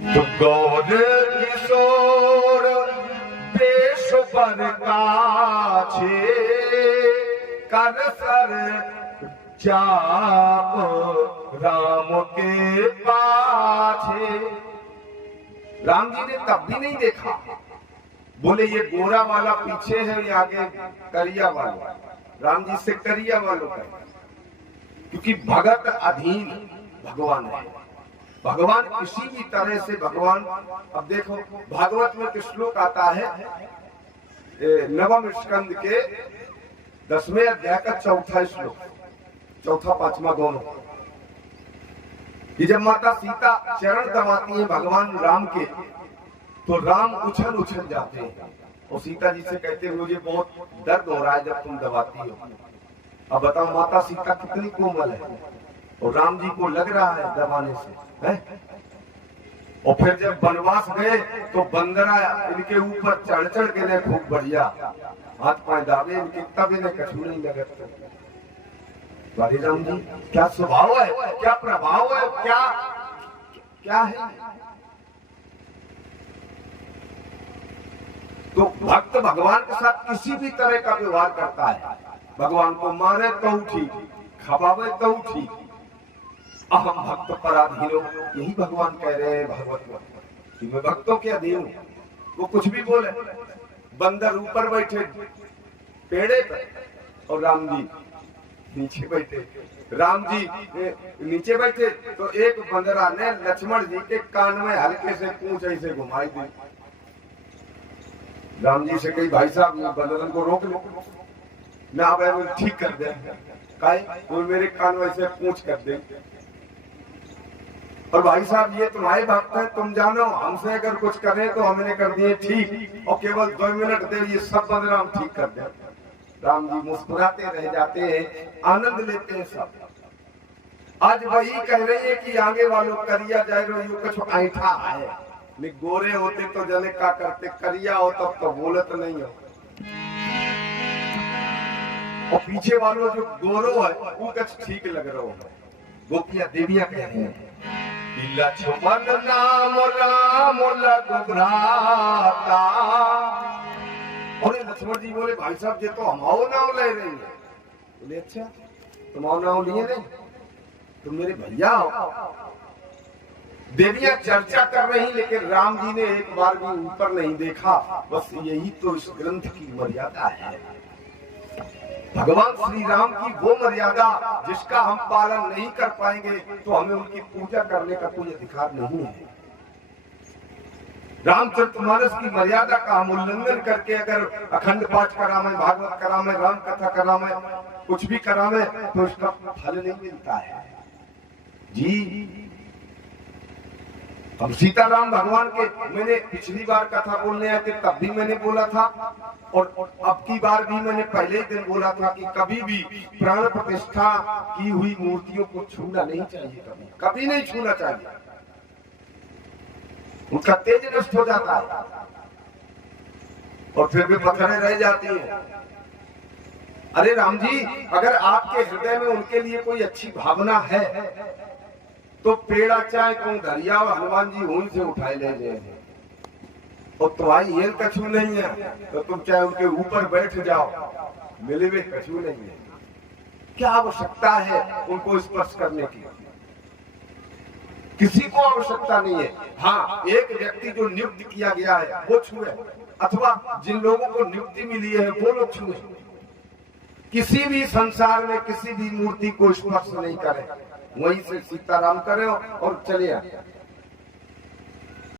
तो गौर किशोर देश पर काछे कर सर जाप राम के पाछे। राम जी ने तब भी नहीं देखा, बोले ये गोरा वाला पीछे है, ये आगे करिया वाला। राम जी से करिया वालों का, क्योंकि भगत अधीन भगवान है। भगवान किसी भी तरह से भगवान, अब देखो भागवत में एक श्लोक आता है नवम स्कंद के 10वें अध्याय का 4था श्लोक, 4, 5 दोनों, कि जब माता सीता चरण दबाती है भगवान राम के, तो राम उछल उछल जाते हैं और सीता जी से कहते हैं मुझे बहुत दर्द हो रहा है जब तुम दबाती हो। अब बताओ माता सीता कितनी कोमल है, और राम जी को लग रहा है दबाने से है? और फिर जब वनवास गए तो बंदर आया, इनके ऊपर चढ़ चढ़ के ने खूब बढ़िया हाथ पांव दाबे, इनके तब इन्हें कछू नहीं लगता। बारी राम जी क्या स्वभाव है, क्या प्रभाव है, क्या है। तो भक्त भगवान के साथ किसी भी तरह का व्यवहार करता है, भगवान को मारे तो ठीक, खवावे तो ठीक, अहम भक्त पराधीनो, यही भगवान कह रहे हैं भागवत में कि मैं भक्तों के अधीन हूँ। वो कुछ भी बोले, बंदर ऊपर बैठे पेड़े पर और राम जी नीचे बैठे, राम जी नीचे बैठे तो एक बंदरा ने लक्ष्मण जी के कान में हल्के से पूंछ ऐसे घुमाई दी। राम जी से कही भाई साहब बंदरन को रोक लो ना, भाई ठीक कर दे, वो मेरे कान में ऐसे पूंछ कर दे, और भाई साहब ये तुम्हारे भक्त है, तुम जानो हमसे अगर कुछ करें तो हमने कर दिए ठीक, और केवल 2 मिनट दे ये सब बंदर हम ठीक कर दे। राम जी मुस्कुराते रह जाते हैं, आनंद लेते हैं सब। आज वही कह रहे हैं कि आगे वालों करिया जाए रो कुछ ऐठा है, नहीं गोरे होते तो जने का करते, करिया हो तब तो बोलत नहीं हो, और पीछे वालों जो गोरो है वो कुछ ठीक लग रहा हो। गोपियां देवियां कह रही हैं लक्ष्मण नाम राम लगुभ्राता, और लक्ष्मण जी बोले भाई साहब ये तो हमारो नाम ले रहे हैं। बोले अच्छा तुम्हारा नाम लिए नहीं, तुम मेरे भैया हो। देवियां चर्चा कर रही, लेकिन राम जी ने एक बार भी ऊपर नहीं देखा। बस यही तो इस ग्रंथ की मर्यादा है, भगवान श्री राम की वो मर्यादा जिसका हम पालन नहीं कर पाएंगे तो हमें उनकी पूजा करने का कोई अधिकार नहीं है। रामचरितमानस की मर्यादा का हम उल्लंघन करके अगर अखंड पाठ करावे, भागवत करावे, राम कथा करावे, कुछ भी करावे, तो इसका फल नहीं मिलता है जी। अब सीताराम भगवान के, मैंने पिछली बार कथा बोलने आए थे तब भी मैंने बोला था, और अब की बार भी मैंने पहले ही दिन बोला था कि कभी भी प्राण प्रतिष्ठा की हुई मूर्तियों को छूना नहीं चाहिए, कभी नहीं छूना चाहिए, उनका तेज नष्ट हो जाता है और फिर भी पत्थरें रह जाती हैं। अरे राम जी अगर आपके हृदय में उनके लिए कोई अच्छी भावना है तो पेड़ा चाहे तुम दरिया और हनुमान जी वहीं से उठाए ले जाए, और तुम्हारी ये कछू नहीं है तो तुम चाहे उनके ऊपर बैठ जाओ, मिले हुए कछू नहीं है। क्या आवश्यकता है उनको स्पर्श करने की? किसी को आवश्यकता नहीं है। हाँ, एक व्यक्ति जो नियुक्त किया गया है वो छुए, अथवा जिन लोगों को नियुक्ति मिली है वो लोग छुए। किसी भी संसार में किसी भी मूर्ति को स्पर्श नहीं करे, वहीं से सीताराम करे और चले आए।